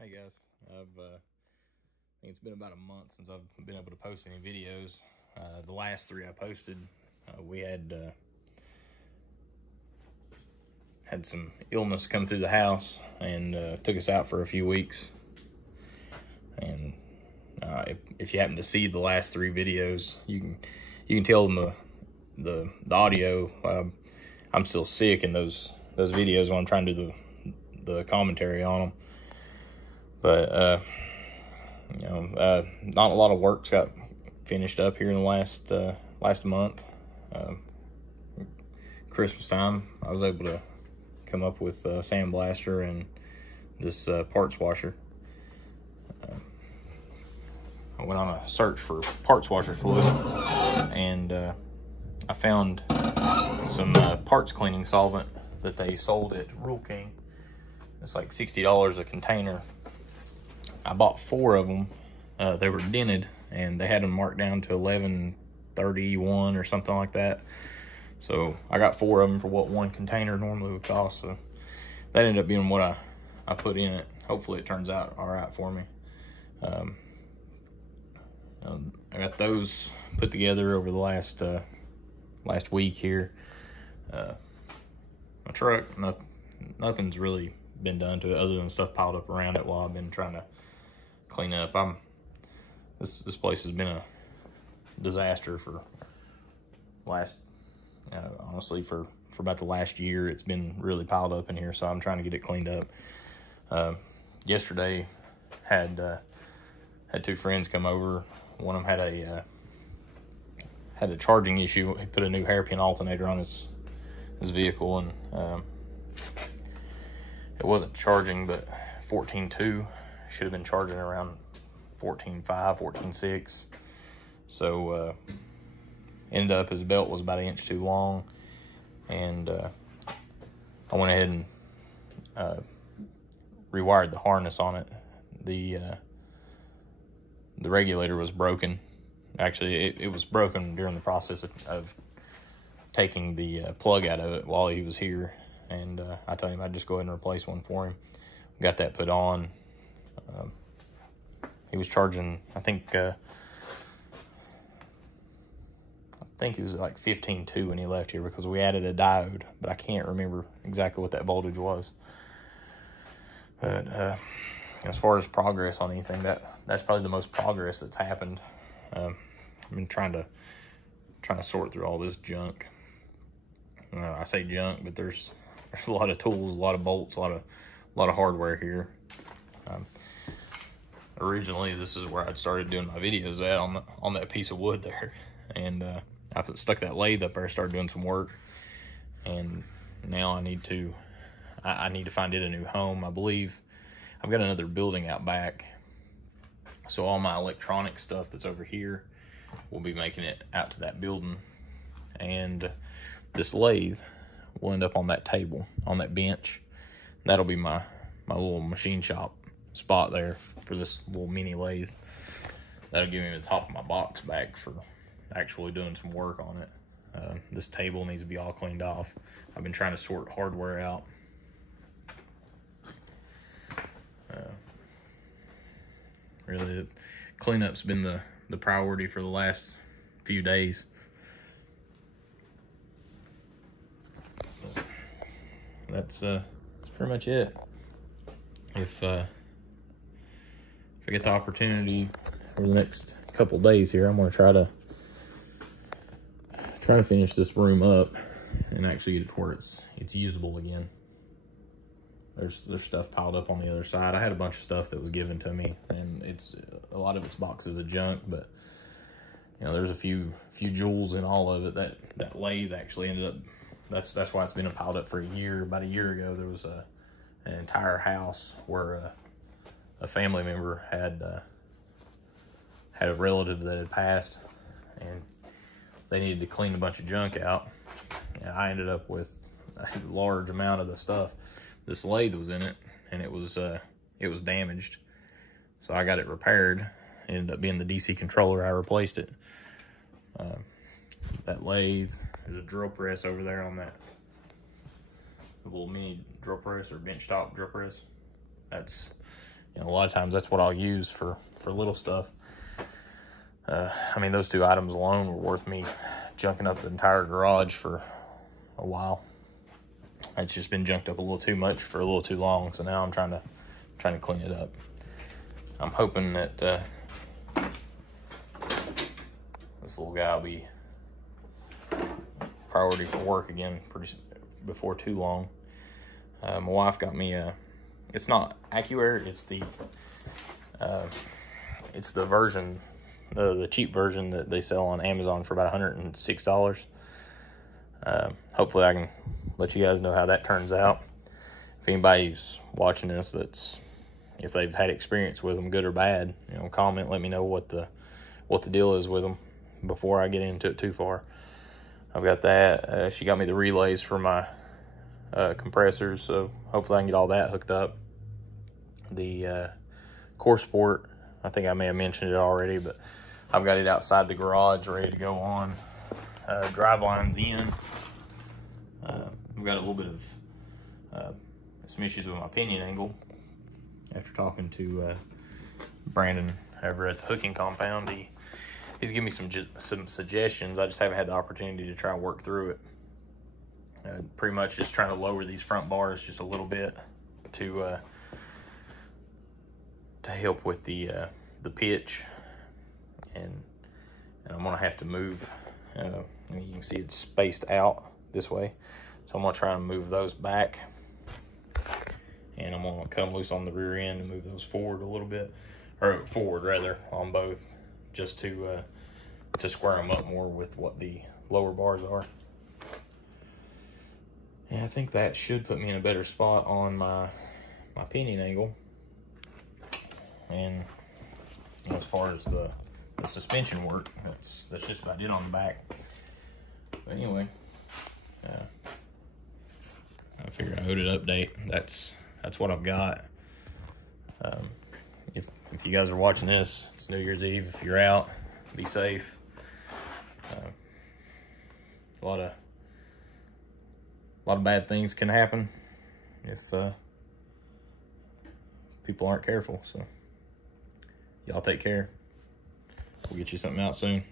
Hey guys, I think it's been about a month since I've been able to post any videos. The last three I posted, we had some illness come through the house and took us out for a few weeks. And if you happen to see the last three videos, you can tell in the audio. I'm still sick in those videos when I'm trying to do the commentary on them. But not a lot of work's got finished up here in the last month. Christmas time, I was able to come up with a sandblaster and this parts washer. I went on a search for parts washer fluid, and I found some parts cleaning solvent that they sold at Rural King. It's like $60 a container. I bought 4 of them. They were dented, and they had them marked down to $11.31 or something like that. So I got 4 of them for what one container normally would cost. So that ended up being what I put in it. Hopefully it turns out all right for me. I got those put together over the last week here. My truck, nothing's really been done to it other than stuff piled up around it while I've been trying to clean up. This place has been a disaster for honestly for about the last year. It's been really piled up in here, so I'm trying to get it cleaned up. Yesterday had 2 friends come over. One of them had a charging issue. He put a new hairpin alternator on his vehicle, and it wasn't charging but 14.2. Should have been charging around 14.5, 14.6. So ended up his belt was about 1 inch too long, and I went ahead and rewired the harness on it. The regulator was broken. Actually, it was broken during the process of taking the plug out of it while he was here, and I told him I'd just go ahead and replace one for him. Got that put on. He was charging, I think he was like 15.2 when he left here, because we added a diode, but I can't remember exactly what that voltage was. But as far as progress on anything, that's probably the most progress that's happened. I've been trying to sort through all this junk. I say junk, but there's a lot of tools, a lot of bolts, a lot of hardware here. Originally, this is where I'd started doing my videos at, on that piece of wood there, and I stuck that lathe up there, started doing some work, and now I need to find it a new home. I believe I've got another building out back, so all my electronic stuff that's over here will be making it out to that building, and this lathe will end up on that table, on that bench. That'll be my little machine shop spot there for this little mini lathe. That'll give me the top of my box back for actually doing some work on it. This table needs to be all cleaned off. I've been trying to sort hardware out. Really, the cleanup's been the priority for the last few days. That's pretty much it. If I get the opportunity over the next couple days here, I'm going to try to finish this room up and actually get it to where it's usable again. There's stuff piled up on the other side. I had a bunch of stuff that was given to me, and a lot of it's boxes of junk, but there's a few jewels in all of it. That lathe actually ended up, that's why it's been piled up for a year. About a year ago, there was an entire house where a family member had a relative that had passed, and they needed to clean a bunch of junk out, and I ended up with a large amount of the stuff. This lathe was in it, and it was damaged, so I got it repaired. It ended up being the DC controller. I replaced it. That lathe, there's a drill press over there on that little mini drill press or bench top drill press. That's you know, a lot of times that's what I'll use for little stuff. I mean, those 2 items alone were worth me junking up the entire garage for a while. It's just been junked up a little too much for a little too long, so now I'm trying to clean it up. I'm hoping that this little guy will be priority for work again before too long. My wife got me it's not AccuAir, it's the version, the cheap version that they sell on Amazon for about $106. Hopefully I can let you guys know how that turns out. If anybody's watching this if they've had experience with them, good or bad, you know, comment, let me know what the deal is with them before I get into it too far. I've got that. She got me the relays for my compressors, so hopefully I can get all that hooked up. The Core Sport, I think I may have mentioned it already, but I've got it outside the garage ready to go on. Drive lines in. I've got a little bit of some issues with my pinion angle. After talking to Brandon over at the hooking compound, he's given me some suggestions. I just haven't had the opportunity to try and work through it. Pretty much just trying to lower these front bars just a little bit to help with the pitch, and I'm gonna have to move. And you can see it's spaced out this way, so I'm gonna try and move those back, and I'm gonna cut them loose on the rear end and move those forward a little bit, or forward rather, on both, just to square them up more with what the lower bars are. And I think that should put me in a better spot on my pinion angle. And as far as the suspension work, that's just about it on the back. But anyway, I figured I owed an update. That's what I've got. If you guys are watching this, it's New Year's Eve. If you're out, be safe. A lot of bad things can happen if people aren't careful. So y'all take care. We'll get you something out soon.